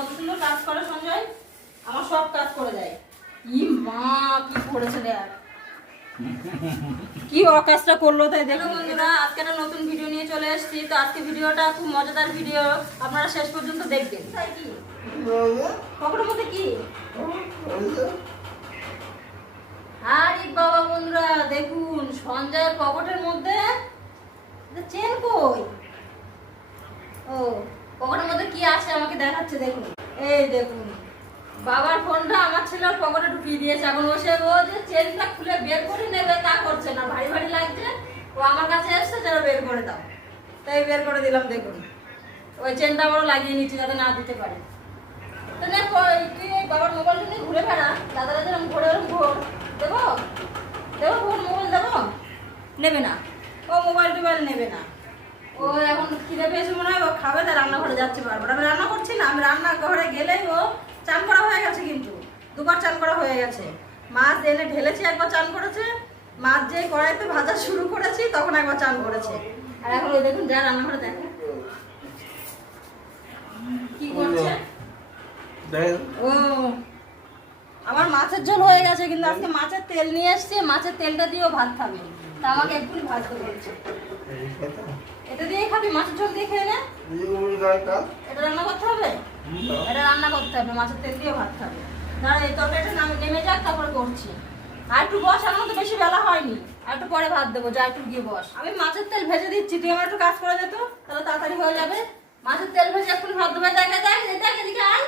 কত সুন্দর কাজ করে সঞ্জয়, আমার সব কাজ করে দেয়। ই মা কি করেছে দেখ, কি অকাজটা করলো তাই দেখো। বন্ধুরা আজকে একটা নতুন ভিডিও নিয়ে চলে এসেছি। তো আজকে ভিডিওটা খুব মজাদার ভিডিও, আপনারা শেষ পর্যন্ত দেখবেন। তাই কি পকেটের মধ্যে কি? আরে বাবা বন্ধুরা দেখুন, সঞ্জয়ের পকেটের মধ্যে চেন কই? ও পকেটের মধ্যে কি আছে আমাকে দেখাচ্ছে, দেখুন। এই দেখুন, বাবার ফোনটা আমার ছেলের পকেটে ঢুকিয়ে দিয়েছে। এখন বসে ও যে চেনটা খুলে বের করে নেবে তা করছে না, ভারী ভারী লাগছে। ও আমার কাছে এসছে, যেন বের করে দাও, তাই বের করে দিলাম। দেখুন ওই চেনটা আবারও লাগিয়ে নিচ্ছি যাতে না দিতে পারে। তো না তুই বাবার মোবাইলটা নিয়ে ঘুরে বেড়া, দাদারা যেরকম ঘোরে ওরকম ঘোর। দেবো দেবো ফোন মোবাইল দেবো? নেবে না, ও মোবাইল টোবাইল নেবে না। ও এখন খিদে পেয়েছে মনে হয়, ও খাবে, তাই রান্নাঘরে যাচ্ছে বারবার। আমি রান্না করছি না, আমি রান্নাঘরে গেলেই ও চান করা হয়ে গেছে, কিন্তু দুবার চান করা হয়ে গেছে। মাছ এনে ঢেলেছি, একবার চান করেছে। মাছ যে কড়াইতে ভাজা শুরু করেছি তখন একবার চান করেছে। আর এখন ওই দেখুন যা রান্নাঘরে দেখে কি করছে। ও আমার মাছের ঝোল হয়ে গেছে, কিন্তু আজকে মাছের তেল নিয়ে এসছি, মাছের তেলটা দিয়েও ভাত খাবে। তা আমাকে এক্ষুনি ভাজতে বলছে। এটা দিয়েই খাবি? মাছের ঝোল দিয়ে খেয়ে নে। এটা রান্না করতে হবে, এটা রান্না করতে হবে, মাছের তেল দিয়ে ভাত খাবে। দাঁড়া এই তরকারিটা নেমে যাক, তারপরে করছি। আর একটু বস, আমার তো বেশি বেলা হয়নি, আর একটু পরে ভাত দেবো, যা একটু গিয়ে বস। আমি মাছের তেল ভেজে দিচ্ছি, তুই আমার একটু কাজ করে যেত, তাহলে তাড়াতাড়ি হয়ে যাবে। মাছের তেল ভেজে এখন ভাত দেবে। দেখ দেখ এদিকে আয়,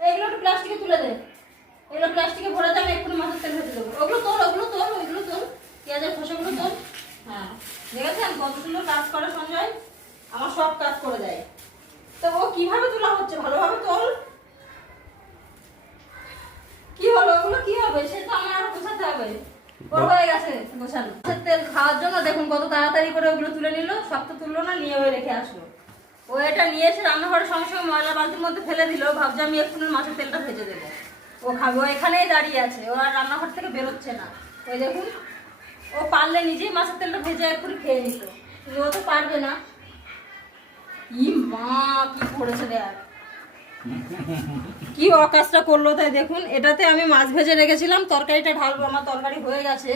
এইগুলো একটু প্লাস্টিকে তুলে দে, এগুলো প্লাস্টিকে ভরে যাবে। এক্ষুনি মাছের তেল ভেজে দেবো। ওগুলো তোল, ওইগুলো তোল, পেঁয়াজের খোসাগুলো তোল। হ্যাঁ দেখেছেন কত সুন্দর কাজ করে সঞ্জয়, আমার সব কাজ করে দেয়। তো ও কিভাবে তোলা হচ্ছে, ভালোভাবে তোল। কি হলো ওগুলো, কি হবে সে তো আমার গোছাতে হবে। ওর হয়ে গেছে গোছানো। তেল খাওয়ার জন্য দেখুন কত তাড়াতাড়ি করে ওগুলো তুলে নিল। সব তো তুললো না, নিয়ে ওই রেখে আসলো। ও এটা নিয়ে এসে রান্নাঘরের সঙ্গে সঙ্গে ময়লা বালতির মধ্যে ফেলে দিল, ভাবছে আমি এক্ষুনি মাছের তেলটা ভেজে দেবো। ও খাবে, ও এখানেই দাঁড়িয়ে আছে, ও আর রান্নাঘর থেকে বেরোচ্ছে না। ওই দেখুন, ও পারলে নিজেই মাছের তেলটা ভেজে এক্ষুনি খেয়ে নিত, কিন্তু ও তো পারবে না। ই মা কি করেছে দেখ, কি অকাজটা করলো তাই দেখুন। এটাতে আমি মাছ ভেজে রেখেছিলাম, তরকারিটা ঢালবো, আমার তরকারি হয়ে গেছে,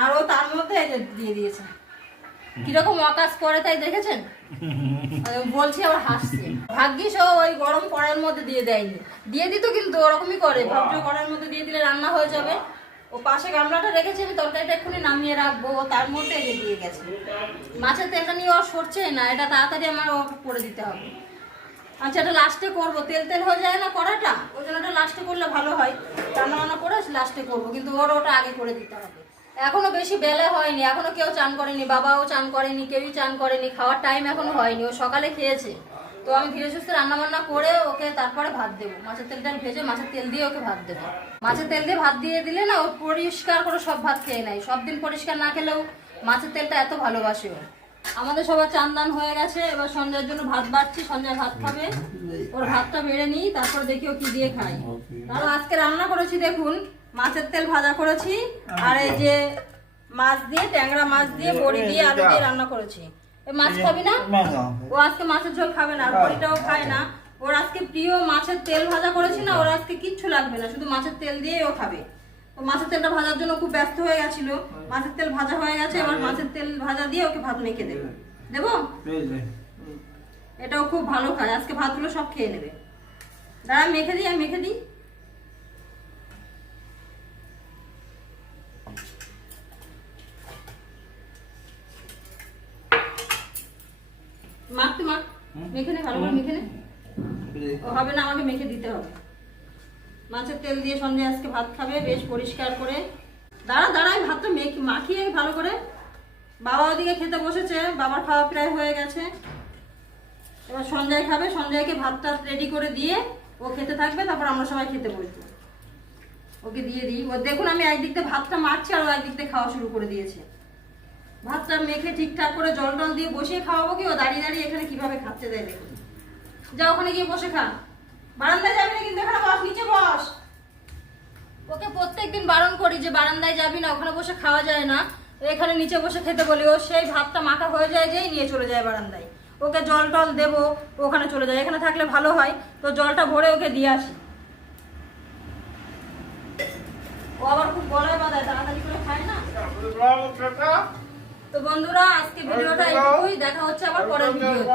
আর ও তার মধ্যে এটা দিয়ে দিয়েছে। কিরকম অকাজ করে তাই দেখেছেন, বলছি আবার হাসছে। ভাগ্যিস ও ওই গরম কড়াইয়ের মধ্যে দিয়ে দেয়নি, দিয়ে দিত কিন্তু ওরকমই করে। ভাবছো কড়াইয়ের মধ্যে দিয়ে দিলে রান্না হয়ে যাবে। ও পাশে গামলাটা রেখেছে, আমি তরকারিটা এক্ষুনি নামিয়ে রাখবো, ও তার মধ্যে এনে দিয়ে গেছে। মাছের তেলটা নিয়ে ও সরছে না, এটা তাড়াতাড়ি আমার ওকে করে দিতে হবে। আচ্ছা এটা লাস্টে করবো, তেল তেল হয়ে যায় না কড়াটা, ওই জন্য এটা লাস্টে করলে ভালো হয়। রান্না বান্না করে লাস্টে করবো, কিন্তু ওর ওটা আগে করে দিতে হবে। এখনো বেশি বেলা হয়নি, এখনো কেউ চান করেনি, বাবাও চান করেনি, কেউই চান করেনি, খাওয়ার টাইম এখনো হয়নি। ও সকালে খেয়েছে, তো আমি ধীরে সুস্থে রান্না বান্না করে ওকে তারপরে ভাত দেবো। মাছের তেলটা ভেজে মাছের তেল দিয়ে ওকে ভাত দেবো। মাছের তেল দিয়ে ভাত দিয়ে দিলে না ও পরিষ্কার করে সব ভাত খেয়ে নেয়। সব দিন পরিষ্কার না খেলেও মাছের তেলটা এত ভালোবাসে ও। আমাদের সবার চান দান হয়ে গেছে, এবার সঞ্জয়ের জন্য ভাত বাড়ছি, সঞ্জয় ভাত খাবে। ওর ভাতটা বেড়ে নিই, তারপর দেখি ও কি দিয়ে খাই। তাহলে আজকে রান্না করেছি দেখুন, মাছের তেল ভাজা করেছি, আর এই যে মাছ দিয়ে, ট্যাংরা মাছ দিয়ে, বড়ি দিয়ে, আলু দিয়ে রান্না করেছি। এই মাছ খাবি না? ও আজকে মাছের ঝোল খাবে না, আর বড়িটাও খায় না। ওর আজকে প্রিয় মাছের তেল ভাজা করেছি না, ওর আজকে কিচ্ছু লাগবে না, শুধু মাছের তেল দিয়েই ও খাবে। তো মাছের তেলটা ভাজার জন্য খুব ব্যস্ত হয়ে গেছিল। মাছের তেল ভাজা হয়ে গেছে, এবার মাছের তেল ভাজা দিয়ে ওকে ভাত মেখে দেবো। দেবো? এটাও খুব ভালো খায়, আজকে ভাতগুলো সব খেয়ে নেবে। দাঁড়া মেখে দিই, আমি মেখে দিই। মাখ তো মাখ, মেখে নে, ভালো করে মেখে নে। ও হবে না, আমাকে মেখে দিতে হবে। মাছের তেল দিয়ে সঞ্জয় আজকে ভাত খাবে বেশ পরিষ্কার করে। দাঁড়া দাঁড়া, আমি ভাতটা মাখিয়ে ভালো করে। বাবা ওদিকে খেতে বসেছে, বাবার খাওয়া প্রায় হয়ে গেছে। এবার সঞ্জয় খাবে, সঞ্জয়কে ভাতটা রেডি করে দিয়ে ও খেতে থাকবে, তারপর আমরা সবাই খেতে বসবো। ওকে দিয়ে দিই। ও দেখুন আমি একদিক দিয়ে ভাতটা মারছি, আর ও একদিক দিয়ে খাওয়া শুরু করে দিয়েছে। ভাতটা মেখে ঠিকঠাক করে জল টল দিয়ে বসিয়ে খাওয়াবো কি, ও দাঁড়িয়ে দাঁড়িয়ে এখানে কিভাবে খাচ্ছে দেয় দেখুন। যা ওখানে গিয়ে বসে খা, বারান্দায় যাবি না কিন্তু, এখানে বস, নিচে বস। ওকে প্রত্যেকদিন বারণ করি যে বারান্দায় যাবি না, ওখানে বসে খাওয়া যায় না, এখানে নিচে বসে খেতে বলি। ও সেই ভাতটা মাখা হয়ে যায় যেই নিয়ে চলে যায় বারান্দায়। ওকে জল টল দেবো, ওখানে চলে যায়। এখানে থাকলে ভালো হয়, তো জলটা ভরে ওকে দিয়ে আসি। ও আবার খুব গলায় বাঁধায়, তাড়াতাড়ি করে খায় না। তো বন্ধুরা, আজকে ভিডিওটা এইটুকুই, দেখা হচ্ছে আবার পরের ভিডিওতে।